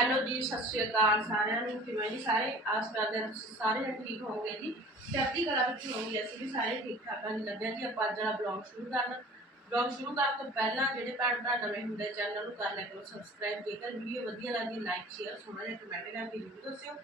Hello ਜੀ, ਸਤਿ ਸ਼੍ਰੀ ਅਕਾਲ ਸਾਰਿਆਂ ਨੂੰ, ਕਿਵੇਂ ਜੀ ਸਾਰੇ? ਆਸ ਕਰਦੇ ਹਾਂ ਤੁਸੀਂ ਸਾਰੇ ਜਣੇ ਠੀਕ ਹੋਵੋਗੇ ਜੀ। ਚੜ੍ਹਦੀ ਕਲਾ ਵਿੱਚ ਹੋਵੋਗੇ ਅਸੀਂ ਵੀ ਸਾਰੇ ਠੀਕ ਠਾਕ ਹਾਂ ਲੱਗਿਆ ਜੀ। ਆਪਾਂ ਅੱਜ ਵਾਲਾ ਬਲੌਗ ਸ਼ੁਰੂ ਕਰਨ। ਬਲੌਗ ਸ਼ੁਰੂ ਕਰਨ ਤੋਂ ਪਹਿਲਾਂ ਜਿਹੜੇ ਭੈਣ ਭਰਾ ਨਵੇਂ ਹੁੰਦੇ ਚੈਨਲ ਨੂੰ ਕਰ ਲਿਆ ਕਰੋ ਸਬਸਕ੍ਰਾਈਬ ਜੇਕਰ ਵੀਡੀਓ ਵਧੀਆ ਲੱਗਦੀ ਲਾਈਕ ਸ਼ੇਅਰ ਸੋਹਣਾ ਜਿਹਾ ਕਮੈਂਟ ਕਰਕੇ ਜ਼ਰੂਰ ਦੱਸਿਓ।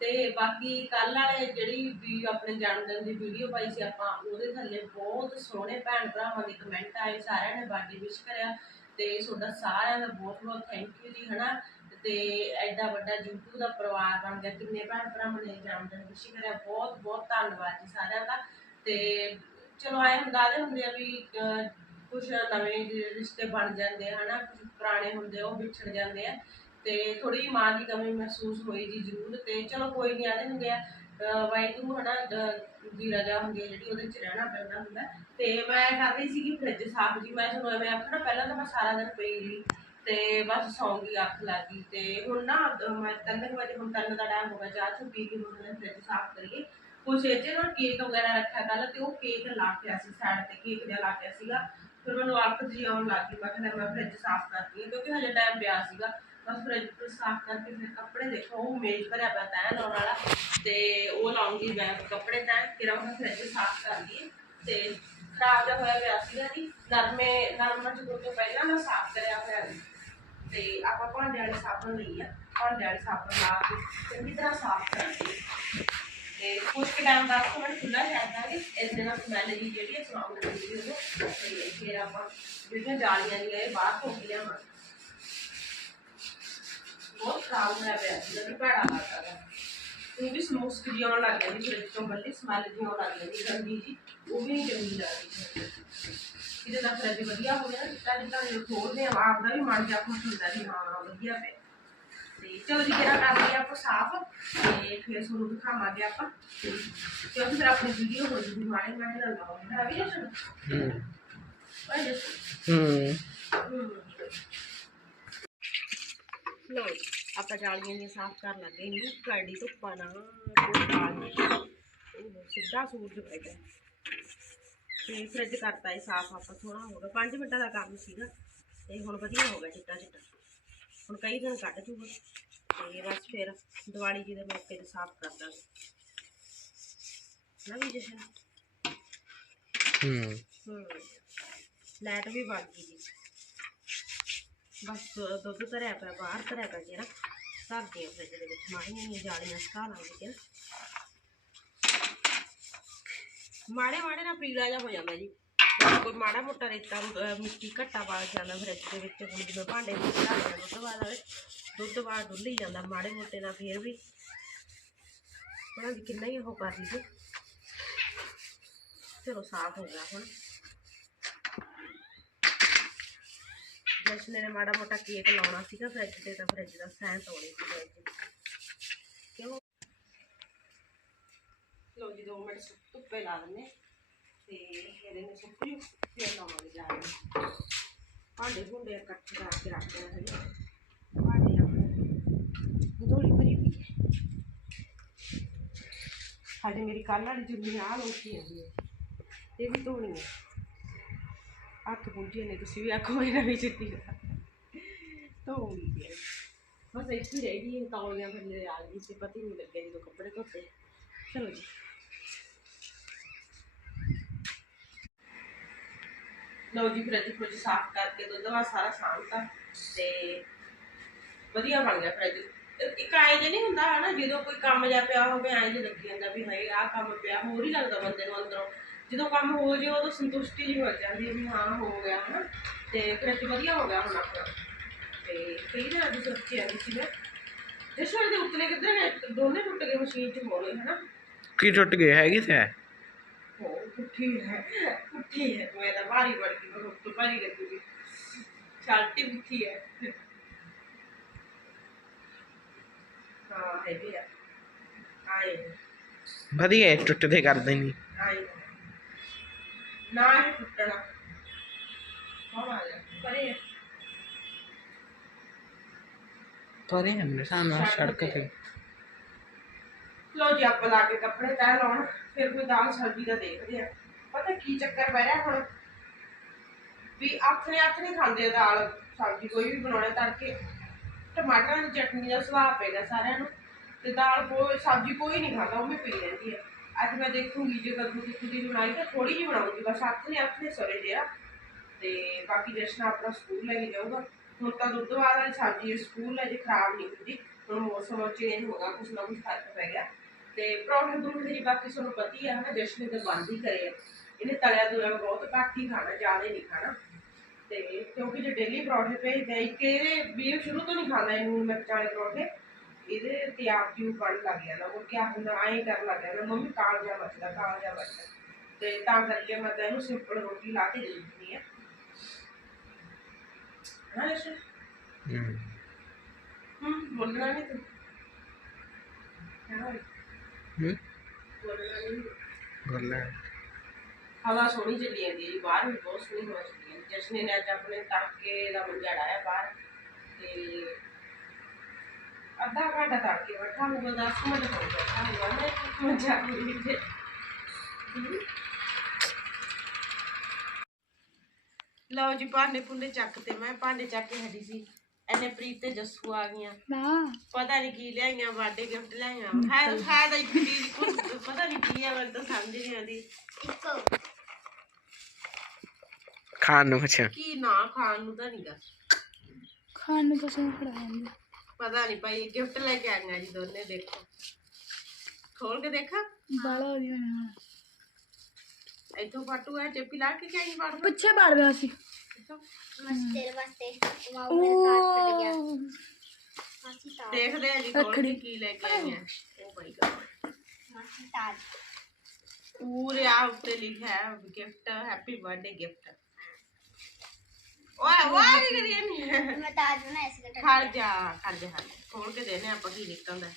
ਤੇ ਬਾਕੀ ਕੱਲ ਵਾਲੇ ਜਿਹੜੀ ਵੀ ਆਪਣੇ ਜਨਮ ਦਿਨ ਦੀ ਵੀਡੀਓ ਪਾਈ ਸੀ ਆਪਾਂ, ਉਹਦੇ ਥੱਲੇ ਬਹੁਤ ਸੋਹਣੇ ਭੈਣ ਭਰਾਵਾਂ ਦੇ ਕਮੈਂਟ ਆਏ, ਸਾਰਿਆਂ ਨੇ ਬਰਥਡੇ ਵਿਸ਼ ਕਰਿਆ। ਤੇ ਤੁਹਾਡਾ ਸਾਰਿਆਂ ਦਾ ਬਹੁਤ ਬਹੁਤ ਥੈਂਕ ਯੂ ਜੀ, ਹਨਾ? ਤੇ ਐਡਾ ਵੱਡਾ YouTube ਦਾ ਪਰਿਵਾਰ ਬਣ ਗਿਆ, ਕਿੰਨੇ ਭੈਣ ਭਰਾਵਾਂ ਨੇ ਜਨਮ ਵਿਸ਼ ਕਰਿਆ, ਬਹੁਤ ਬਹੁਤ ਧੰਨਵਾਦ ਜੀ ਸਾਰਿਆਂ ਦਾ। ਤੇ ਚਲੋ ਆਏ ਹੁੰਦਾ ਦੇ ਹੁੰਦੇ ਆ ਵੀ ਕੁਝ ਨਵੇਂ ਰਿਸ਼ਤੇ ਬਣ ਜਾਂਦੇ ਆ, ਹਨਾ ਕੁਝ ਪੁਰਾਣੇ ਹੁੰਦੇ ਉਹ ਵਿਛੜ ਜਾਂਦੇ ਆ। ਤੇ ਥੋੜੀ ਮਾਂ ਦੀ ਕਮੀ ਮਹਿਸੂਸ ਹੋਈ ਜੀ ਜ਼ਰੂਰ, ਤੇ ਚਲੋ ਕੋਈ ਨਹੀਂ, ਆਦੇ ਹੁੰਦੇ ਆ ਵਾਹਿਗੁਰੂ, ਹਨਾ ਦੀ ਰਜਾ ਹੁੰਦੀ ਹੈ ਜਿਹੜੀ ਉਹਦੇ ਚ ਰਹਿਣਾ ਪੈਂਦਾ ਹੁੰਦਾ। ਤੇ ਮੈਂ ਕਰ ਰਹੀ ਸੀਗੀ ਫ੍ਰਿਜ ਸਾਫ਼ ਜੀ, ਮੈਂ ਤੁਹਾਨੂੰ ਐਵੇਂ ਆਖਣਾ ਪਹਿਲਾਂ ਤਾਂ ਮੈਂ ਸਾਰਾ ਦਿਨ ਪਈ ਰਹੀ। ਤੇ ਬਸ ਸੌਂ ਗਈ, ਅੱਖ ਲੱਗ ਤੇ ਹੁਣ ਨਾ, ਅਹ, ਮੈਂ ਤਿੰਨ ਕੁ ਵਜੇ, ਹੁਣ ਤਿੰਨ ਦਾ ਟਾਈਮ ਹੋ ਗਿਆ, ਚਾਹ ਚੁ ਪੀ ਕੇ ਹੁਣ ਮੈਂ ਫ੍ਰਿਜ ਸਾਫ਼ ਕਰੀਏ। ਕੁਛ ਇਹ ਨਾ ਕੇਕ ਵਗੈਰਾ ਰੱਖਿਆ ਕੱਲ ਤੇ ਉਹ ਕੇਕ ਲਾ ਕੇ ਸੀ ਸਾਈਡ ਤੇ ਕੇਕ ਜਿਹਾ ਲਾ ਕੇ ਸੀਗਾ। ਫਿਰ ਮੈਨੂੰ ਅੱਖ ਜੀ ਆਉਣ ਲੱਗ ਗਈ, ਮੈਂ ਕਿਹਾ ਮੈਂ ਫ੍ਰਿਜ ਸਾਫ਼ ਕਰਦੀ ਹਾਂ, ਕਿਉਂਕਿ ਹਜੇ ਟਾਈਮ ਪਿਆ ਸੀਗਾ। ਬਸ ਫ੍ਰਿਜ ਨੂੰ ਸਾਫ਼ ਕਰਕੇ ਫਿਰ ਕੱਪੜੇ ਦੇਖੋ, ਉਹ ਮੇਜ਼ ਭਰਿਆ ਪਿਆ ਤੈਅ ਲਾਉਣ ਵਾਲਾ, ਤੇ ਉਹ ਲਾਉਂਗੀ ਮੈਂ ਕੱਪੜੇ ਤੈਅ, ਫਿਰ ਉਹ ਫ੍ਰਿਜ ਸਾਫ਼ ਕਰ ਲਈਏ ਤੇ ਖਰਾਬ ਜਿਹਾ ਹੋਇਆ ਪਿਆ ਸੀਗਾ ਜੀ, ਨਰਮੇ, ਨਰਮਾ ਚ ਤੋਂ ਪਹਿਲਾਂ ਮੈਂ ਸਾਫ਼ ਕਰਿਆ ਹੋਇਆ ਸੀ। ਤੇ ਆਪਾਂ ਭਾਂਡੇ ਵਾਲੇ ਸਾਬਣ ਲਈ ਆ ਭਾਂਡੇ ਵਾਲੇ ਸਾਬਣ ਲਾ ਕੇ ਚੰਗੀ ਤਰ੍ਹਾਂ ਸਾਫ਼ ਕਰਾਂਗੇ ਤੇ ਕੁਝ ਕੁ ਟਾਈਮ ਦਾ ਆਪਾਂ ਨੂੰ ਖੁੱਲਾ ਛੱਡ ਦਾਂਗੇ ਇਸ ਦੇ ਨਾਲ ਸਮੈਲ ਜੀ ਜਿਹੜੀ ਹੈ ਸਮਾਉਣ ਦੀ ਉਹਨੂੰ ਤੇ ਫਿਰ ਆਪਾਂ ਜਿਹੜੀਆਂ ਜਾਲੀਆਂ ਦੀਆਂ ਇਹ ਬਾਹਰ ਧੋ ਕੇ ਲਿਆਵਾਂਗੇ ਬਹੁਤ ਖਰਾਬ ਹੋਇਆ ਪਿਆ ਸੀ ਜਿਹੜੀ ਭੈੜਾ ਲੱਗਦਾ ਗਾ ਉਹ ਵੀ ਸਮੋਸਕ ਜਿਹੀ ਆਉਣ ਲੱਗ ਜਾਂਦੀ ਫਿਰ ਤੋਂ ਬੱਲੀ ਸਮੈਲ ਜਿਹੀ ਆਉਣ ਲੱਗ ਜਾਂਦੀ ਗੰਦੀ ਜੀ ਉਹ ਵੀ ਨਹੀਂ ਚੰਗੀ ਲੱਗਦੀ ਇਹਦੇ ਨਾਲ ਫਿਰ ਵੀ ਵਧੀਆ ਹੋ ਗਿਆ ਨਾ ਜਿੱਦਾਂ ਜਿੱਦਾਂ ਇਹ ਖੋਲਦੇ ਆ ਆਪ ਦਾ ਵੀ ਮਨ ਜਾ ਖੁਸ਼ ਹੁੰਦਾ ਵੀ ਹਾਂ ਵਧੀਆ ਪਿਆ ਤੇ ਚਲੋ ਜੀ ਕਿਹੜਾ ਕਰ ਲਈ ਆਪਾਂ ਸਾਫ਼ ਤੇ ਫਿਰ ਤੁਹਾਨੂੰ ਦਿਖਾਵਾਂਗੇ ਆਪਾਂ। ਤੇ ਕਿਉਂਕਿ ਫਿਰ ਆਪਣੀ ਵੀਡੀਓ ਹੋ ਜੂਗੀ ਮਾੜੇ ਮਾੜੇ ਨਾਲ ਲਾਉਂਗੇ ਨਾ ਵੀ ਜਸ਼ਨ ਹੂੰ। ਓਏ ਜਸ਼ਨ ਹੂੰ। ਲੋ ਆਪਾਂ ਜਾਲੀਆਂ ਦੀਆਂ ਸਾਫ਼ ਕਰਨ ਲੱਗੇ ਨਹੀਂ ਕੜੀ ਧੁੱਪਾ ਨਾ ਕੋਈ ਦਾਲ ਨਹੀਂ ਉਹ ਸਿੱਧਾ ਸੂਰਜ ਪੈ ਗਿਆ। ਤੇ ਫ੍ਰਿਜ ਕਰਤਾ ਇਹ ਸਾਫ਼ ਆਪਾਂ ਥੋੜਾ ਹੋ ਗਿਆ। 5 ਮਿੰਟਾਂ ਦਾ ਕੰਮ ਸੀਗਾ ਤੇ ਹੁਣ ਵਧੀਆ ਹੋ ਗਿਆ ਚਿੱਟਾ ਚਿੱਟਾ। ਹੁਣ ਕਈ ਦਿਨ ਕੱਢ ਜੂਗਾ ਤੇ ਬਸ ਫਿਰ ਦੀਵਾਲੀ ਜੀ ਦੇ ਮੌਕੇ ਤੇ ਸਾਫ਼ ਕਰ ਦਾਂਗੇ ਨਾ ਵੀ ਜਸ਼ਨ? ਹੂੰ। ਹੂੰ। ਲਾਈਟ ਵੀ ਬਣ ਗਈ ਜੀ। ਬਸ ਦੁੱਧ ਧਰਿਆ ਪਿਆ ਬਾਹਰ ਧਰਿਆ ਪਿਆ ਜਿਹੜਾ। ਧਰ ਦੇ ਫ੍ਰਿਜ ਦੇ ਵਿੱਚ। ਮਾੜੀਆਂ ਜਿਹੀਆਂ ਜਾਲੀਆਂ ਸੁਕਾ ਲਾਂਗੇ ਕਿ ਮਾੜੇ ਮਾੜੇ ਨਾਲ ਪੀਲਾ ਜਿਹਾ ਹੋ ਜਾਂਦਾ ਜੀ। ਜਦੋਂ ਕੋਈ ਮਾੜਾ ਮੋਟਾ ਰੇਤਾ, ਅਹ, ਮਿੱਟੀ ਘੱਟਾ ਪਾ ਜਾਂਦਾ ਫ੍ਰਿਜ ਦੇ ਵਿੱਚ, ਹੁਣ ਜਿਵੇਂ ਭਾਂਡੇ ਵਿੱਚ ਧਰ ਲਿਆ, ਦੁੱਧ ਬਾਅਦ ਵਾਲੇ ਦੁੱਧ ਬਾਅਦ ਡੁੱਲੀ ਜਾਂਦਾ, ਮਾੜੇ ਮੋਟੇ ਨਾਲ ਫੇਰ ਵੀ। ਉਹਨਾਂ ਦੀ ਕਿੰਨਾ ਹੀ ਉਹ ਕਰ ਲਈਏ ਚਲੋ, ਸਾਫ਼ ਹੋ ਗਿਆ ਹੁਣ। ਜਸ਼ਨ ਨੇ ਮਾੜਾ ਮੋਟਾ ਕੇਕ ਲਾਉਣਾ ਸੀਗਾ ਫ੍ਰਿਜ ਤੇ, ਤਾਂ ਫ੍ਰਿਜ ਦਾ ਸੈਂ ਤੋੜੇ ਸੀ ਫ੍ਰਿਜ ਕਿਉਂ ਲੋ ਜੀ, ਦੋ ਮਿੰਟ ਧੁੱਪੇ ਲਾ ਦਿੰਨੇ ਤੇ ਫਿਰ ਇਹਨੇ ਸੁੱਕੀ ਫਿਰ ਲਾਵਾਂਗੇ ਜਾ ਕੇ। ਭਾਂਡੇ ਭੁੰਡੇ ਇਕੱਠੇ ਕਰਕੇ ਰੱਖ ਦੇਣਾ ਹੈ ਭਾਂਡੇ ਆਪਣੇ ਧੋਲੀ ਭਰੀ ਪਈ ਹੈ। ਸਾਡੇ ਮੇਰੀ ਕੱਲ੍ਹ ਵਾਲੀ ਜੁੰਨੀ ਆ ਲੋਕੀ ਜਾਂਦੀ ਹੈ। ਇਹ ਵੀ ਧੋਣੀ ਹੈ। ਅੱਖ ਪੁੰਝੀ ਨੇ, ਤੁਸੀਂ ਵੀ ਆਖੋ ਮੇਰਾ ਵੀ ਚਿੱਟੀ ਦਾ। ਧੋਣੀ ਹੈ। ਬਸ ਇੱਥੇ ਰਹਿ ਗਈ ਹੈ ਤੌਲੀਆਂ ਫਿਰ ਆ ਗਈ ਸੀ, ਪਤਾ ਹੀ ਨਹੀਂ ਲੱਗਿਆ ਜਦੋਂ ਕੱਪੜੇ ਧੋਤੇ। ਚਲੋ ਜੀ। ਲਓ ਜੀ ਫ੍ਰਿਜ ਫ੍ਰਿਜ ਸਾਫ਼ ਕਰਕੇ ਦੁੱਧ ਵਾ ਸਾਰਾ ਸਾਂਭਤਾ ਤੇ ਵਧੀਆ ਬਣ ਗਿਆ ਫ੍ਰਿਜ ਇੱਕ ਆਏ ਜੇ ਨਹੀਂ ਹੁੰਦਾ ਹਨਾ, ਜਦੋਂ ਕੋਈ ਕੰਮ ਜਾ ਪਿਆ ਹੋਵੇ, ਐਂ ਜੇ ਲੱਗੀ ਜਾਂਦਾ ਵੀ ਹਾਏ, ਆਹ ਕੰਮ ਪਿਆ, ਹੋਰ ਹੀ ਲੱਗਦਾ ਬੰਦੇ ਨੂੰ ਅੰਦਰੋਂ। ਜਦੋਂ ਕੰਮ ਹੋ ਜੇ, ਉਦੋਂ ਸੰਤੁਸ਼ਟੀ ਜਿਹੀ ਹੋ ਜਾਂਦੀ ਹੈ ਵੀ ਹਾਂ, ਹੋ ਗਿਆ ਹਨਾ। ਤੇ ਫ੍ਰਿਜ ਵਧੀਆ ਹੋ ਗਿਆ ਹੁਣ ਆਪਣਾ। ਤੇ ਕਈ ਦਿਨ ਅੱਜ ਸੋਚੀ ਆਈ ਸੀ ਮੈਂ ਜਿਸ ਦੇ ਉੱਤਲੇ ਕਿੱਧਰ ਨੇ ਦੋਨੇ ਟੁੱਟ ਗਏ ਮਸ਼ੀਨ 'ਚ ਹੋ ਹਨਾ। ਕੀ ਟੁੱਟ ਗਏ? ਹੈਗੀ ਤੇ ਤਾਂ ਆਏ। ਵਧੀਆ ਟੁੱਟਦੇ ਕਰਦੇ ਨਹੀਂ। ਆਏ। ਨਾ ਇਹ ਟੁੱਟਣਾ। ਕੌਣ ਆ ਗਿਆ? ਪਰੇ ਪਰੇ ਹਮਨੇ ਸਾਨਾ ਸੜਕ ਤੇ। ਲੋ ਜੀ ਆਪਾਂ ਲਾ ਕੇ ਕੱਪੜੇ ਤੈਅ ਲਾਉਣ। ਫਿਰ ਕੋਈ ਦਾਲ ਸਬਜ਼ੀ ਦਾ ਦੇਖਦੇ ਆ। ਪਤਾ ਕੀ ਚੱਕਰ ਪੈ ਰਿਹਾ ਹੁਣ? ਵੀ ਆਥਣੇ ਆਥਣੇ ਖਾਂਦੇ ਆ ਦਾਲ ਸਬਜ਼ੀ, ਕੋਈ ਵੀ ਬਣਾਉਣੇ ਤੜਕੇ। ਟਮਾਟਰਾਂ ਦੀ ਚਟਨੀ ਦਾ ਸਵਾਦ ਪੈਗਾ ਸਾਰਿਆਂ ਨੂੰ ਤੇ ਦਾਲ ਕੋਈ ਸਬਜ਼ੀ ਕੋਈ ਨਹੀਂ ਖਾਂਦਾ, ਉਹ ਵੀ ਪਈ ਰਹਿੰਦੀ ਹੈ ਅੱਜ ਮੈਂ ਦੇਖੂੰਗੀ ਜੇ ਕੱਦੂ ਦੀ ਬਣਾਈ ਤਾਂ ਥੋੜੀ ਜਿਹੀ ਬਣਾਉਂਗੀ, ਬਸ ਹੱਥ ਨੇ ਹੱਥ ਨੇ ਸਰੇ ਜਿਆ ਤੇ ਬਾਕੀ ਜਸ਼ਨ ਆਪਣਾ ਸਕੂਲ ਲੈ ਕੇ ਜਾਊਗਾ। ਹੁਣ ਤਾਂ ਦੁੱਧ ਵਾਲਾ ਸਬਜ਼ੀ ਸਕੂਲ ਹੈ, ਜੇ ਖਰਾਬ ਨਹੀਂ ਹੁੰਦੀ। ਹੁਣ ਮੌਸਮ ਚੇਂਜ ਹੋ ਗਿਆ, ਕੁਛ ਨਾ ਕੁਛ ਫ਼ਰਕ ਪੈ ਗਿਆ। ਤੇ ਪ੍ਰੋਬਲਮ ਪਰੂਫ ਦੀ ਬਾਕੀ ਤੁਹਾਨੂੰ ਪਤਾ ਹੀ ਹੈ ਨਾ ਜਸ਼ਨ ਨੇ ਤਾਂ ਬੰਦ ਹੀ ਕਰੇ ਆ। ਇਹਨੇ ਤਲਿਆ ਤੁਲਿਆ ਬਹੁਤ ਘੱਟ ਹੀ ਖਾਣਾ ਜ਼ਿਆਦਾ ਨਹੀਂ ਖਾਣਾ। ਤੇ ਕਿਉਂਕਿ ਜੇ ਡੇਲੀ ਪਰੌਂਠੇ ਭੇਜਦੇ ਇੱਕ ਇਹਦੇ ਵੀ ਇਹ ਸ਼ੁਰੂ ਤੋਂ ਨਹੀਂ ਖਾਂਦਾ ਇਹਨੂੰ ਮਿਰਚ ਵਾਲੇ ਪਰੌਂਠੇ। ਇਹਦੇ ਤੇ ਆਪ ਕਿਉਂ ਬਣ ਲੱਗ ਜਾਂਦਾ ਉਹ ਕਿਆ ਹੁੰਦਾ ਐਂ ਕਰਨ ਲੱਗ ਜਾਂਦਾ ਮੰਮੀ ਕਾਲ ਜਾ ਬਚਦਾ ਕਾਲ ਜਾ ਬਚਦਾ ਤੇ ਤਾਂ ਕਰਕੇ ਮੈਂ ਤਾਂ ਇਹਨੂੰ ਸਿੰਪਲ ਰੋਟੀ ਲਾ ਕੇ ਦੇ ਦਿੰਦੀ ਆ। ਹਾਂ ਯਸ਼ ਹੂੰ। ਹੂੰ ਬੋਲਣਾ ਨਹੀਂ ਤੂੰ। ਹਾਂ ਗੱਲਾਂ ਹਵਾ ਸੋਹਣੀ ਚੱਲੀ ਜਾਂਦੀ ਹੈ ਜੀ ਬਾਹਰ ਵੀ ਬਹੁਤ ਸੋਹਣੀ ਹਵਾ ਚੱਲੀ ਜਾਂਦੀ ਹੈ। ਜਸ਼ਨੇ ਨੇ ਅੱਜ ਆਪਣੇ ਤੜਕੇ ਦਾ ਮੰਜਾ ਡਾਇਆ ਬਾਹਰ ਤੇ ਅੱਧਾ ਘੰਟਾ ਤੜਕੇ ਬੈਠਾ ਹੋਊਗਾ 10 ਮਿੰਟ ਹੋ ਬੈਠਾ ਹੋਊਗਾ ਨਾ ਇੱਕ ਮੰਜਾ ਕੁੜੀ ਤੇ ਲਓ ਜੀ ਭਾਂਡੇ ਭੁੰਡੇ ਚੱਕ ਤੇ ਮੈਂ ਭਾਂਡੇ ਚੱਕ ਕੇ ਹਟੀ ਸੀ। ਐਨੇ ਪ੍ਰੀਤ ਤੇ ਜੱਸੂ ਆ ਗਈਆਂ। ਨਾ। ਪਤਾ ਨਹੀਂ ਕੀ ਲਿਆਈਆਂ ਬਰਥਡੇ ਗਿਫਟ ਲਿਆਈਆਂ। ਹੈ ਹੈ ਤਾਂ ਇੱਕ ਚੀਜ਼ ਕੁਝ ਪਤਾ ਨਹੀਂ ਕੀ ਹੈ ਮੈਨੂੰ ਤਾਂ ਸਮਝ ਨਹੀਂ ਆਉਂਦੀ। ਖਾਣ ਨੂੰ ਅੱਛਾ ਕੀ ਨਾ ਖਾਣ ਨੂੰ ਤਾਂ ਨਹੀਂਗਾ ਖਾਣ ਨੂੰ ਪਸੰਦ ਜਾਂਦੇ ਪਤਾ ਨਹੀਂ ਭਾਈ ਗਿਫਟ ਲੈ ਕੇ ਆਈਆਂ ਜੀ ਦੋਨੇ ਦੇਖੋ। ਖੋਲ ਕੇ ਦੇਖਾ। ਬਾਲਾ ਵਧੀਆ ਬਣਿਆ ਇੱਥੋਂ ਫਾਟੂ ਹੈ ਚੇਪੀ ਲਾ ਕੇ ਕਿਆਈ ਵੜ ਪਿੱਛੇ ਵੜ ਗਿਆ ਸੀ। ਤੇਰੇ ਵਾਸਤੇ ਮੇਰਾ ਗਿਆ ਮਾਸੀ ਦੇਖਦੇ ਆ ਜੀ ਰੱਖੜੀ। ਕੀ ਲੈ ਕੇ ਆਈਆਂ ਓ ਮਾਈ ਗॉड ਮਾਸੀ ਤਾਜ ਪੂਰੇ ਆ ਉੱਤੇ ਲਿਖਿਆ ਹੈ ਗਿਫਟ ਹੈਪੀ ਬਰਥਡੇ ਗਿਫਟ ਓਏ ਵਾਹ ਕੀ ਕਰੀ ਨਹੀਂ ਮੈਂ ਤਾਜ ਬਣਾਇਆ ਸੀ ਗੱਟਾ ਖੜ ਜਾ ਖੜ ਜਾ ਖੜ ਜਾ। ਖੋਲ ਕੇ ਦੇਨੇ ਆਪਾਂ ਕੀ ਨਿਕਲਦਾ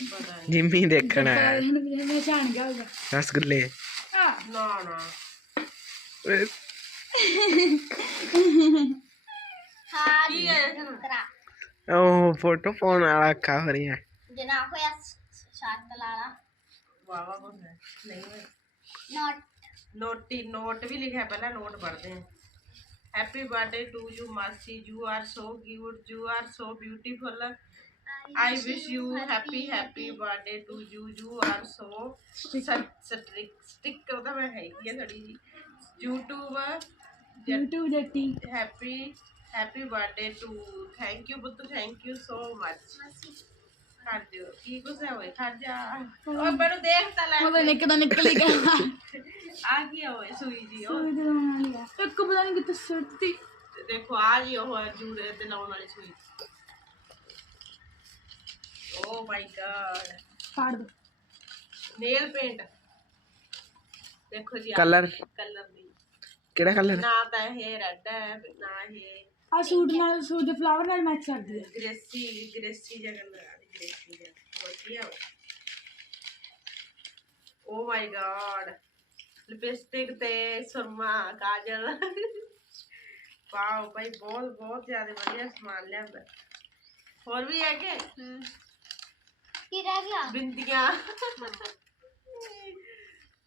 ਪਤਾ ਨਹੀਂ। ਜਿੰਮੀ ਦੇਖਣਾ ਹੈ। ਹੁਣ ਵੀ ਮੈਂ ਜਾਣ ਗਿਆ ਹੋਗਾ ਰਸਗੁੱਲੇ। ਹਾਂ ਨਾ ਨਾ। ਹਾਂ ਕੀ ਹੈ ਇਹ ਕਰਾ ਉਹ ਫੋਟੋ ਪਾਉਣ ਵਾਲਾ ਕਾ ਹੋ ਰਿਹਾ ਜਨਾ ਹੋਇਆ ਸ਼ਾਂਤ ਲਾਲਾ ਵਾਵਾ ਕੁਝ ਹੈ ਨਹੀਂ ਹੈ ਨਾਟ ਨੋਟੀ ਨੋਟ ਵੀ ਲਿਖਿਆ ਪਹਿਲਾਂ ਨੋਟ ਪੜ੍ਹਦੇ ਹਾਂ ਹੈਪੀ ਬਰਥਡੇ ਟੂ ਯੂ ਮਾਸੀ you are so cute you are so beautiful I wish you happy happy birthday to you you are so strict stick ਉਹਦਾ ਮੈਂ ਹੈ ਕੀ ਹੈ ਥੋੜੀ ਜੀ YouTube YouTube ਜੱਟੀ happy happy birthday to thank you ਪੁੱਤ thank you so much ਮਾਸੀ ਖੜ ਜਾ ਕੀ ਕੁਛ ਹੈ ਓਏ ਖੜ ਜਾ ਓਏ ਮੈਨੂੰ ਦੇਖ ਤਾਂ ਲੈ ਉਹਦਾ ਨਿੱਕ ਦਾ ਨਿਕਲ ਹੀ ਗਿਆ ਆ ਕੀ ਓਏ ਸੂਈ ਜੀ ਓ ਸੂਈ ਦੇ ਲਾਉਣ ਵਾਲੀ ਆ। ਇੱਕ ਪਤਾ ਨਹੀਂ ਕਿੱਥੇ ਸੁੱਟਤੀ ਤੇ ਦੇਖੋ ਆ ਜੀ ਉਹ ਜੂੜੇ ਤੇ ਲਾਉਣ ਵਾਲੀ ਸੂਈ ਓ ਮਾਈ ਗॉड ਫਾੜ ਦੋ ਕਿਹੜਾ ਕਲਰ ਨਾ ਤਾਂ ਇਹ ਰੈੱਡ ਹੈ ਨਾ ਇਹ ਆ ਸੂਟ ਨਾਲ ਸੂਟ ਦੇ ਫਲਾਵਰ ਨਾਲ ਮੈਚ ਕਰਦੀ ਹੈ ਗ੍ਰੇਸੀ ਗ੍ਰੇਸੀ ਜਿਹਾ ਕਲਰ ਆ ਗ੍ਰੇਸੀ ਜਿਹਾ। ਹੋਰ ਕੀ ਆ ਓ ਮਾਈ ਗॉड ਲਿਪਸਟਿਕ ਤੇ ਸੁਰਮਾ ਕਾਜਲ। ਵਾਓ ਭਾਈ ਬਹੁਤ ਬਹੁਤ ਜ਼ਿਆਦਾ ਵਧੀਆ ਸਮਾਨ ਲਿਆਂਦਾ। ਹੋਰ ਵੀ ਹੈ। ਕਿ ਹਮ ਕੀ ਰਹਿ ਗਿਆ? ਬਿੰਦੀਆਂ।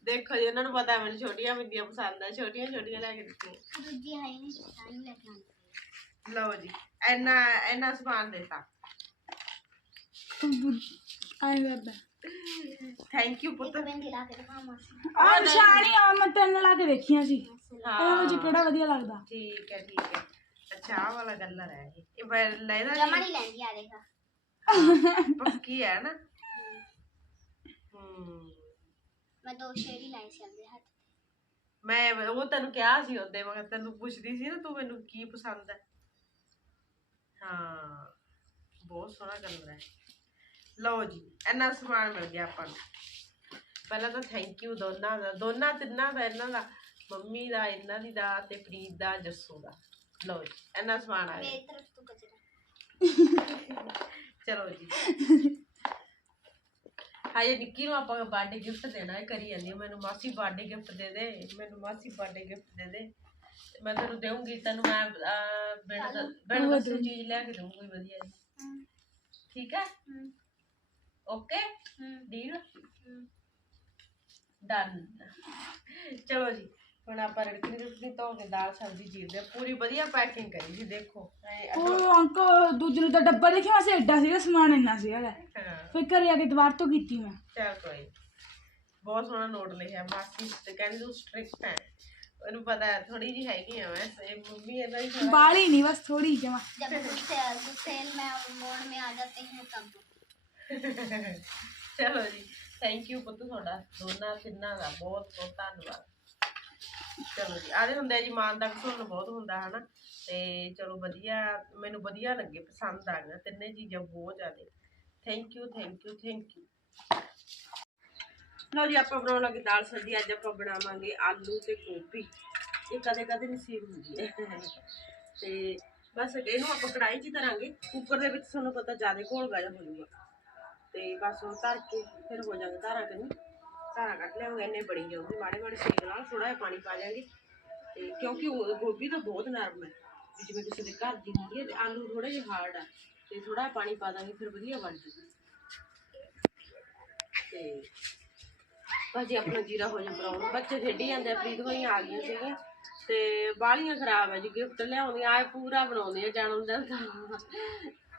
ਦੇਖੋ ਜੀ ਉਹਨਾਂ ਨੂੰ ਪਤਾ ਮੈਨੂੰ ਛੋਟੀਆਂ ਬਿੰਦੀਆਂ ਪਸੰਦ ਆ ਛੋਟੀਆਂ ਛੋਟੀਆਂ ਲੈ ਕੇ ਦਿੱਤੀਆਂ। ਦੂਜੀ ਹੈ ਨਹੀਂ ਸਾਰੀ ਲੈ ਕੇ ਆਉਂਦੀ ਲਓ ਜੀ ਇੰਨਾ ਇੰਨਾ ਸਮਾਨ ਦਿੱਤਾ। ਆਏ ਕਰਦਾ ਥੈਂਕ ਯੂ ਪੁੱਤ। ਇੱਕ ਬਿੰਦੀ ਲਾ ਕੇ ਦਿਖਾ ਮਾਸੀ ਆ ਨਿਸ਼ਾਨੀ ਆ ਮੈਂ ਤਿੰਨ ਲਾ ਕੇ ਦੇਖੀਆਂ ਸੀ। ਹਾਂ। ਉਹ ਜੀ ਕਿਹੜਾ ਵਧੀਆ ਲੱਗਦਾ? ਠੀਕ ਹੈ ਠੀਕ ਹੈ। ਅੱਛਾ ਆਹ ਵਾਲਾ ਕਲਰ ਹੈ ਇਹ। ਇਹ ਬੈ- ਲੈਦਾ ਜਮਾ ਨਹੀਂ ਲੈਂਦੀ ਆ ਦੇਖਾ। ਪੱਕੀ ਹੈ ਨਾ? ਹੂੰ। ਮੈਂ ਦੋ ਸ਼ੇਡ ਹੀ ਲਾਈ ਸੀ ਆਪਣੇ ਹੱਥ। ਮੈਂ ਉਹ ਤੈਨੂੰ ਕਿਹਾ ਸੀ ਉਹਦੇ ਮੈਂ ਕਿਹਾ ਤੈਨੂੰ ਪੁੱਛਦੀ ਸੀ ਨਾ ਤੂੰ ਮੈਨੂੰ ਕੀ ਪਸੰਦ ਹੈ ਹਾਂ ਬਹੁਤ ਸੋਹਣਾ ਕਲਰ ਹੈ ਲਓ ਜੀ ਇੰਨਾ ਸਮਾਨ ਮਿਲ ਗਿਆ ਆਪਾਂ ਨੂੰ। ਪਹਿਲਾਂ ਤਾਂ ਥੈਂਕ ਯੂ ਦੋਨਾਂ ਦਾ ਦੋਨਾਂ ਤਿੰਨਾਂ ਦਾ ਇਹਨਾਂ ਦਾ ਮੰਮੀ ਦਾ ਇਹਨਾਂ ਦੀ ਦਾ ਤੇ ਪ੍ਰੀਤ ਦਾ ਜੱਸੂ ਦਾ। ਲਓ ਜੀ ਇੰਨਾ ਸਮਾਨ ਆ ਗਿਆ ਮੇਰੀ ਤਰਫ ਤੋਂ ਕਚਰਾ। ਚਲੋ ਜੀ। ਹਾਏ ਨਿੱਕੀ ਨੂੰ ਆਪਾਂ ਬਰਥਡੇ ਗਿਫਟ ਦੇਣਾ ਹੈ ਕਰੀ ਜਾਂਦੀ ਆ, ਮੈਨੂੰ ਮਾਸੀ ਬਰਥਡੇ ਗਿਫਟ ਦੇ ਦੇ ਮੈਨੂੰ ਮਾਸੀ ਬਰਥਡੇ ਗਿਫਟ ਦੇ ਦੇ। ਤੇ ਮੈਂ ਤੈਨੂੰ ਦੇਵਾਂਗੀ ਤੈਨੂੰ ਮੈਂ ਅਹ, ਬਿਨ ਦ- ਬਿਨ ਦੱਸੇ ਚੀਜ਼ ਲੈ ਕੇ ਦਊਂਗੀ ਵਧੀਆ ਜੀ। ਠੀਕ ਹੈ? ਓਕੇ ਡੀਲ ਡਨ ਚਲੋ ਜੀ। ਹੁਣ ਆਪਾਂ ਰੜਕਣੀ ਰੜਕਣੀ ਧੋ ਕੇ ਦਾਲ ਸਬਜ਼ੀ ਜੀਰਦੇ ਆ। ਪੂਰੀ ਵਧੀਆ ਪੈਕਿੰਗ ਕਰੀ ਜੀ ਦੇਖੋ ਐਂ ਉਹ ਅੰਕਲ ਦੂਜੇ ਨੂੰ ਤਾਂ ਡੱਬਾ ਦੇਖਿਆ ਵੈਸੇ ਐਡਾ ਸੀਗਾ ਸਮਾਨ ਇੰਨਾ ਸੀਗਾ ਲੈ। ਹਾਂ ਫਿਰ ਘਰੇ ਆ ਕੇ ਦੁਬਾਰ ਤੋਂ ਕੀਤੀ ਮੈਂ ਚੱਲ ਕੋਈ ਬਹੁਤ ਸੋਹਣਾ ਨੋਟ ਲਿਖਿਆ ਮਾਸੀ ਤੇ ਕਹਿੰਦੀ ਤੂੰ ਸਟ੍ਰਿਕਟ ਹੈ ਉਹਨੂੰ ਪਤਾ ਹੈ ਥੋੜੀ ਜੀ ਹੈਗੀ ਆ ਮੈਂ ਸੇ ਮੰਮੀ ਇਹਦਾ ਹੀ ਥੋੜਾ ਬਾਲੀ नहीं बस थोड़ी जमा जब गुस्से गुस्से में और मोड में आ जाते हैं तब ਚਲੋ ਜੀ ਥੈਂਕ ਯੂ ਪੁੱਤ ਤੁਹਾਡਾ ਦੋਨਾਂ ਤਿੰਨਾਂ ਦਾ ਬਹੁਤ ਬਹੁਤ ਧੰਨਵਾਦ ਚਲੋ ਜੀ ਆਦੇ ਹੁੰਦੇ ਆ ਜੀ, ਮਾਨ ਦਾ ਵੀ ਤੁਹਾਨੂੰ ਬਹੁਤ ਹੁੰਦਾ ਹਨਾ, ਤੇ ਚਲੋ ਵਧੀਆ, ਮੈਨੂੰ ਵਧੀਆ ਲੱਗੇ, ਪਸੰਦ ਆ ਗਿਆ ਤਿੰਨੇ ਚੀਜ਼ਾਂ ਬਹੁਤ ਜ਼ਿਆਦਾ। Thank you thank you thank you ਲਓ ਜੀ, ਆਪਾਂ ਬਣਾਉਣ ਲੱਗੇ ਦਾਲ ਸਬਜ਼ੀ, ਅੱਜ ਆਪਾਂ ਬਣਾਵਾਂਗੇ ਆਲੂ ਤੇ ਗੋਭੀ। ਇਹ ਕਦੇ ਕਦੇ ਨਸੀਬ ਹੁੰਦੀ ਹੈ। ਤੇ ਬਸ ਇਹਨੂੰ ਆਪਾਂ ਕੜਾਈ 'ਚ ਧਰਾਂਗੇ, ਕੁੱਕਰ ਦੇ ਵਿੱਚ ਤੁਹਾਨੂੰ ਪਤਾ ਜ਼ਿਆਦਾ ਘੋਲ ਗਾਇਆ ਹੋ ਜਾਊਗਾ ਤੇ ਬਸ ਉਹ ਧਰ ਕੇ, ਫਿਰ ਹੋ ਜਾਵੇ ਧਾਰਾ ਕਰਨੀ ਧਾਰਾ ਕੱਢ ਲਿਆਉਂਗੇ ਇੰਨੇ ਬੜੀ ਜਾਊਗੀ, ਮਾੜੇ ਮਾੜੇ ਸੇਕ ਨਾਲ ਥੋੜਾ ਜਿਹਾ ਪਾਣੀ ਪਾ ਦਿਆਂਗੇ ਤੇ ਕਿਉਂਕਿ ਉਹ ਗੋਭੀ ਤਾਂ ਬਹੁਤ ਨਰਮ ਹੈ ਜਿਵੇਂ ਕਿਸੇ ਦੇ ਘਰ ਦੀ ਹੁੰਦੀ ਹੈ, ਤੇ ਆਲੂ ਥੋੜੇ ਜਿਹੇ ਹਾਰਡ ਆ, ਤੇ ਥੋੜਾ ਪਾਣੀ ਪਾ ਦਾਂਗੇ, ਫਿਰ ਵਧੀਆ ਬਣ ਜੂਗੀ ਤੇ ਭਾਜੀ, ਆਪਣਾ ਜੀਰਾ ਹੋ ਜਾ ਬਰਾਉਨ ਬੱਚੇ ਖੇਡੀ ਜਾਂਦੇ ਆ, ਪ੍ਰੀਤ ਹੋਈਆਂ ਆ ਗਈਆਂ ਸੀਗੀਆਂ, ਤੇ ਬਾਲੀਆਂ ਖਰਾਬ ਹੈ ਜੀ ਗਿਫਟ ਲਿਆਉਂਦੀਆਂ ਆਏ ਪੂਰਾ ਬਣਾਉਂਦੇ ਆ ਜਨਮ ਦਿਨ ਦਾ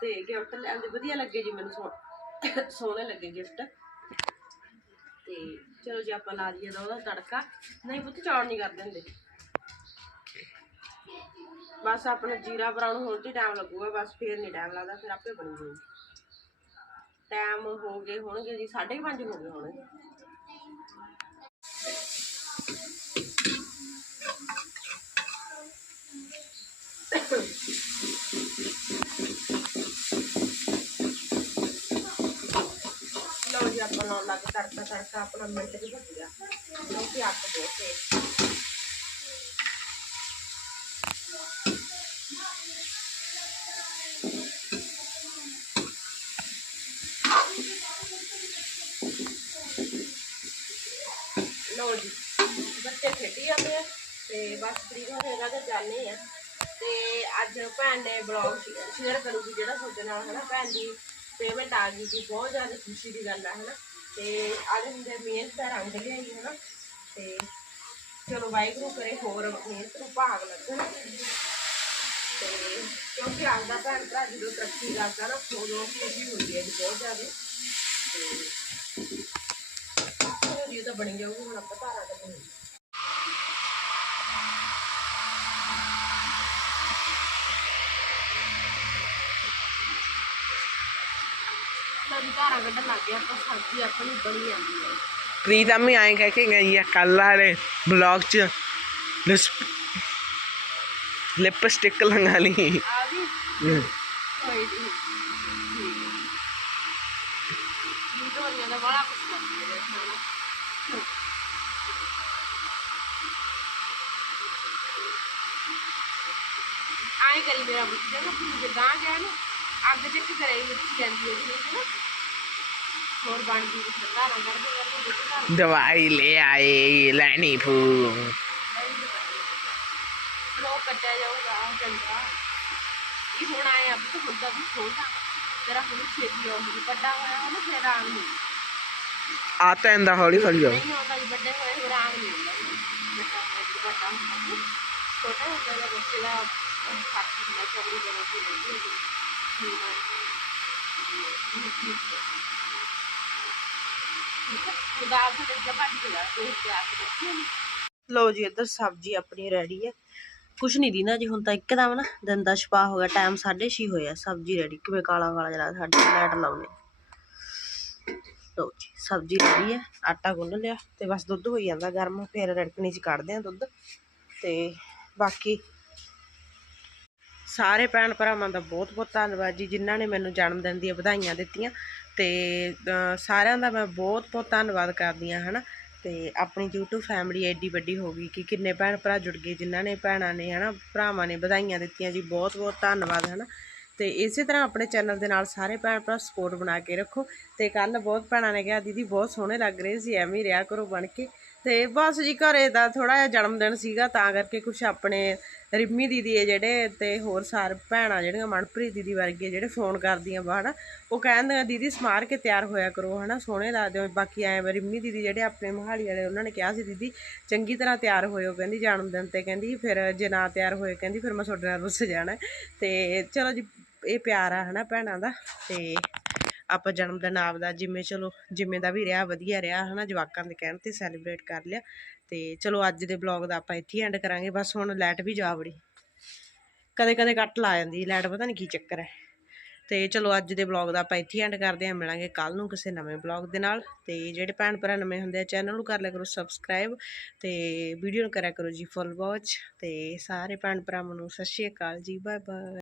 ਤੇ। ਗਿਫਟ ਲਿਆਂਦੇ, ਵਧੀਆ ਲੱਗੇ ਜੀ ਮੈਨੂੰ ਸੋ- ਸੋਹਣੇ ਲੱਗੇ ਗਿਫਟ ਤੇ ਚਲੋ ਜੀ ਆਪਾਂ ਲਾ ਦਈਏ ਦਾ ਉਹਦਾ ਤੜਕਾ। ਨਹੀਂ ਪੁੱਤ ਚੌੜ ਨਹੀਂ ਕਰਦੇ ਹੁੰਦੇ ਬਸ ਆਪਣਾ ਜੀਰਾ ਬਰਾਉਨ ਹੋਣ ਤੇ ਟਾਈਮ ਲੱਗੂਗਾ, ਬਸ ਫੇਰ ਨਹੀਂ ਟਾਈਮ ਲੱਗਦਾ, ਫਿਰ ਆਪੇ ਬਣ ਜੂਗੀ ਟਾਈਮ ਹੋ ਗਏ ਹੋਣਗੇ ਜੀ 5:30 ਹੋ ਗਏ ਹੋਣਗੇ ਲਓ ਜੀ ਆਪਾਂ ਲਾਉਣ ਲੱਗ ਤੜਕਾ ਤੜਕਾ ਆਪਣਾ ਮਿੰਟ ਵੀ ਘੱਟ ਗਿਆ। ਕਿਉਂਕਿ ਅੱਗ ਬਹੁਤ ਤੇਜ਼ ਲਓ ਜੀ, ਬੱਚੇ ਖੇਡੀ ਜਾਂਦੇ ਆ ਤੇ ਬਸ ਫਰੀ ਹੋ ਜਾਏਗਾ ਤੇ ਜਾਣੇ ਆ। ਤੇ ਅੱਜ ਭੈਣ ਨੇ ਬਲੌਗ ਸ਼ੇਅਰ ਕਰੂਗੀ ਜਿਹੜਾ ਤੁਹਾਡੇ ਨਾਲ, ਹਨਾ? ਭੈਣ ਦੀ ਪੇਮੈਂਟ ਆ ਗਈ ਜੀ, ਬਹੁਤ ਜ਼ਿਆਦਾ ਖੁਸ਼ੀ ਦੀ ਗੱਲ ਆ, ਹਨਾ? ਤੇ ਅੱਜ ਹੁੰਦੇ ਮਿਹਨਤ ਦਾ ਰੰਗ ਲਿਆਈ ਹਨਾ ਤੇ ਚਲੋ ਵਾਹਿਗੁਰੂ ਕਰੇ ਹੋਰ ਮਿਹਨਤ ਨੂੰ ਭਾਗ ਲੱਗਣ। ਤੇ ਕਿਉਂਕਿ ਅੱਜ ਦਾ ਭੈਣ ਭਰਾ ਜਦੋਂ ਤਰੱਕੀ ਕਰਦਾ ਨਾ, ਉਦੋਂ ਖੁਸ਼ੀ ਹੁੰਦੀ ਹੈ ਜੀ ਬਹੁਤ ਜ਼ਿਆਦਾ। ਤੇ ਚਲੋ ਜੀ, ਇਹ ਤਾਂ ਬਣੀ ਜਾਊਗੀ ਹੁਣ ਆਪਾਂ ਧਾਰਾ ਕੱਢਣੀ ਵੀ ਧਾਰਾ ਕੱਢਣ ਲੱਗ ਗਿਆ ਆਪਾਂ ਸਬਜ਼ੀ ਆਪਣੀ ਬਣੀ ਜਾਂਦੀ ਹੈ। ਪ੍ਰੀਤ ਅੰਮੀ ਆਏ ਕਹਿ ਕੇ ਗਈ ਆ ਕੱਲ ਵਾਲੇ ਬਲੌਗ ਚ। ਲਿਪਸਟਿਕ ਲੰਗਾ ਲਈ ਆ ਵੀ ਕੋਈ ਨਹੀਂ ਵੀਡੀਓ ਦਾ ਬੜਾ ਕੁਝ ਕਰਦੀ ਹੈ ਦੇਖਣਾ ਆਏ ਕਰੀ ਮੇਰਾ ਬੁੱਝਾ ਨਾ ਫਿਰ ਗਾਂ ਗਿਆ ਨਾ ਅੱਗ ਚੱਕ ਕਰੇ ਵਿੱਚ ਜਾਂਦੀ ਹੈ ਜੀ ਨਾ? ਹੋਰ ਬਣ ਗਈ ਕਰਦੇ ਦਵਾਈ ਲੈ ਆਏ ਲੈਣੀ ਫੂ। ਲੋ ਕੱਟਿਆ ਜਾਊਗਾ ਚੰਗਾ। ਇਹ ਹੁਣ ਆਇਆ ਅਬ ਤਾਂ ਹੁੰਦਾ ਵੀ ਛੋਟਾ ਤੇਰਾ ਹੁਣ ਛੇਤੀ ਹੋ ਗਈ ਵੱਡਾ ਹੋਇਆ ਹੋਇਆ ਨਾ ਫਿਰ ਆਰਾਮ ਨਹੀਂ ਆ ਤਾਂ ਇੰਦਾ ਹੌਲੀ ਹੌਲੀ ਆਓ। ਨਹੀਂ ਹੁੰਦਾ ਜੀ ਵੱਡੇ ਹੋਏ ਫਿਰ ਆਰਾਮ ਨਹੀਂ ਹੁੰਦਾ ਵੱਡਾ ਹੋਇਆ ਜੀ। ਵੱਡਾ ਹੁੰਦਾ ਜੀ। ਛੋਟਾ ਹੁੰਦਾ ਜਾਂ ਬੱਚੇ ਦਾ ਹੱਥ ਹੁੰਦਾ ਚੌੜੀ ਬਣਾ ਕੇ ਰਹਿੰਦੀ ਹੈ ਜੀ। ਠੀਕ ਹੈ ਠੀਕ ਹੈ ਖੁਦਾ ਆਪਣੇ ਜਬਾਨੀ ਦੇ ਲਾ ਜੀ ਇੱਧਰ ਸਬਜ਼ੀ ਆਪਣੀ ਰੈਡੀ ਹੈ ਕੁਛ ਨਹੀਂ ਦੀਨਾ ਜੀ, ਹੁਣ ਤਾਂ ਇੱਕਦਮ ਨਾ ਦਿਨ ਦਾ ਛਪਾ ਹੋ ਗਿਆ ਟਾਈਮ 6:30 ਹੋਇਆ ਸਬਜ਼ੀ ਰੈਡੀ ਕਿਵੇਂ ਕਾਲਾ ਕਾਲਾ ਜਲਾ ਸਾਡੇ ਲਾਈਟ ਲਾਉਣੇ ਲਓ ਜੀ, ਸਬਜ਼ੀ ਰੈਡੀ ਹੈ ਆਟਾ ਗੁੰਨ ਲਿਆ ਤੇ ਬਸ ਦੁੱਧ ਹੋਈ ਜਾਂਦਾ ਗਰਮ, ਫਿਰ ਰੜਕਣੀ ਚ ਕੱਢਦੇ ਆ ਦੁੱਧ ਤੇ ਬਾਕੀ ਸਾਰੇ ਭੈਣ ਭਰਾਵਾਂ ਦਾ ਬਹੁਤ ਬਹੁਤ ਧੰਨਵਾਦ ਜੀ, ਜਿਨ੍ਹਾਂ ਨੇ ਮੈਨੂੰ ਜਨਮ ਦਿਨ ਦੀਆਂ ਵਧਾਈਆਂ ਦਿੱਤੀਆਂ ਤੇ ਸਾਰਿਆਂ ਦਾ ਮੈਂ ਬਹੁਤ ਬਹੁਤ ਧੰਨਵਾਦ ਕਰਦੀ ਹਾਂ, ਹਨਾ? ਤੇ ਆਪਣੀ YouTube ਫੈਮਿਲੀ ਐਡੀ ਵੱਡੀ ਹੋ ਗਈ ਕਿ ਕਿੰਨੇ ਭੈਣ ਭਰਾ ਜੁੜ ਗਏ, ਜਿਨ੍ਹਾਂ ਨੇ ਭੈਣਾਂ ਨੇ, ਹਨਾ, ਭਰਾਵਾਂ ਨੇ ਵਧਾਈਆਂ ਦਿੱਤੀਆਂ ਜੀ, ਬਹੁਤ ਬਹੁਤ ਧੰਨਵਾਦ, ਹਨਾ? ਤੇ ਇਸੇ ਤਰ੍ਹਾਂ ਆਪਣੇ ਚੈਨਲ ਦੇ ਨਾਲ ਸਾਰੇ ਭੈਣ ਭਰਾ ਸਪੋਰਟ ਬਣਾ ਕੇ ਰੱਖੋ ਤੇ ਕੱਲ ਬਹੁਤ ਭੈਣਾਂ ਨੇ ਕਿਹਾ, ਦੀਦੀ ਬਹੁਤ ਸੋਹਣੇ ਲੱਗ ਰਹੇ ਸੀ, ਐਵੇਂ ਰਿਹਾ ਕਰੋ ਬਣ ਕੇ। ਤੇ ਬਸ ਜੀ ਘਰੇ ਦਾ ਥੋੜਾ ਜਿਹਾ ਜਨਮ ਦਿਨ ਸੀਗਾ, ਤਾਂ ਕਰਕੇ ਕੁਝ ਆਪਣੇ ਰਿੰਮੀ ਦੀਦੀ ਹੈ ਜਿਹੜੇ ਤੇ ਹੋਰ ਸਾਰੇ ਭੈਣਾਂ ਜਿਹੜੀਆਂ ਮਨਪ੍ਰੀਤ ਦੀਦੀ ਵਰਗੇ ਜਿਹੜੇ ਫੋਨ ਕਰਦੀਆਂ ਬਾਹਰ, ਉਹ ਕਹਿੰਦੇ ਦੀਦੀ ਸਮਾਰ ਕੇ ਤਿਆਰ ਹੋਇਆ ਕਰੋ, ਹਨਾ, ਸੋਹਣੇ ਲੱਗਦੇ ਹੋ, ਬਾਕੀ ਐ ਰਿੰਮੀ ਦੀਦੀ ਜਿਹੜੇ ਆਪਣੇ ਮੋਹਾਲੀ ਵਾਲੇ, ਉਹਨਾਂ ਨੇ ਕਿਹਾ ਸੀ, ਦੀਦੀ ਚੰਗੀ ਤਰ੍ਹਾਂ ਤਿਆਰ ਹੋਇਓ, ਕਹਿੰਦੀ ਜਨਮ ਦਿਨ ਤੇ, ਕਹਿੰਦੀ, ਫਿਰ ਜੇ ਨਾ ਤਿਆਰ ਹੋਏ, ਕਹਿੰਦੀ, ਫਿਰ ਮੈਂ ਤੁਹਾਡੇ ਨਾਲ ਰੁੱਸ ਜਾਣਾ ਤੇ ਚਲੋ ਜੀ, ਇਹ ਪਿਆਰ ਆ, ਹਨਾ, ਭੈਣਾਂ ਦਾ, ਤੇ ਆਪਾਂ ਜਨਮ ਦਿਨ ਆਪਦਾ ਜਿਵੇਂ ਚਲੋ ਜਿਵੇਂ ਦਾ ਵੀ ਰਿਹਾ, ਵਧੀਆ ਰਿਹਾ ਹਨਾ, ਜਵਾਕਾਂ ਦੇ ਕਹਿਣ ਤੇ ਸੈਲੀਬ੍ਰੇਟ ਕਰ ਲਿਆ। ਤੇ ਚਲੋ ਅੱਜ ਦੇ ਬਲੌਗ ਦਾ ਆਪਾਂ ਇੱਥੇ ਐਂਡ ਕਰਾਂਗੇ। ਬਸ ਹੁਣ ਲਾਈਟ ਵੀ ਜਾ ਵੜੀ ਕਦੇ ਕਦੇ ਕੱਟ ਲਾ ਜਾਂਦੀ ਲਾਈਟ ਪਤਾ ਨਹੀਂ ਕੀ ਚੱਕਰ ਹੈ। ਤੇ ਚਲੋ ਅੱਜ ਦੇ ਬਲੌਗ ਦਾ ਆਪਾਂ ਇੱਥੇ ਐਂਡ ਕਰਦੇ ਹਾਂ। ਮਿਲਾਂਗੇ ਕੱਲ ਨੂੰ ਕਿਸੇ ਨਵੇਂ ਬਲੌਗ ਦੇ ਨਾਲ। ਤੇ ਜਿਹੜੇ ਭੈਣ ਭਰਾ ਨਵੇਂ ਹੁੰਦੇ ਆ ਚੈਨਲ ਨੂੰ ਕਰ ਲਿਆ ਕਰੋ ਸਬਸਕ੍ਰਾਈਬ ਤੇ ਵੀਡੀਓ ਨੂੰ ਕਰਿਆ ਕਰੋ ਜੀ ਫੁੱਲ ਵਾਚ ਤੇ ਸਾਰੇ ਭੈਣ ਭਰਾਵਾਂ ਨੂੰ ਸਤਿ ਸ਼੍ਰੀ ਅਕਾਲ ਜੀ ਬਾਏ ਬਾਏ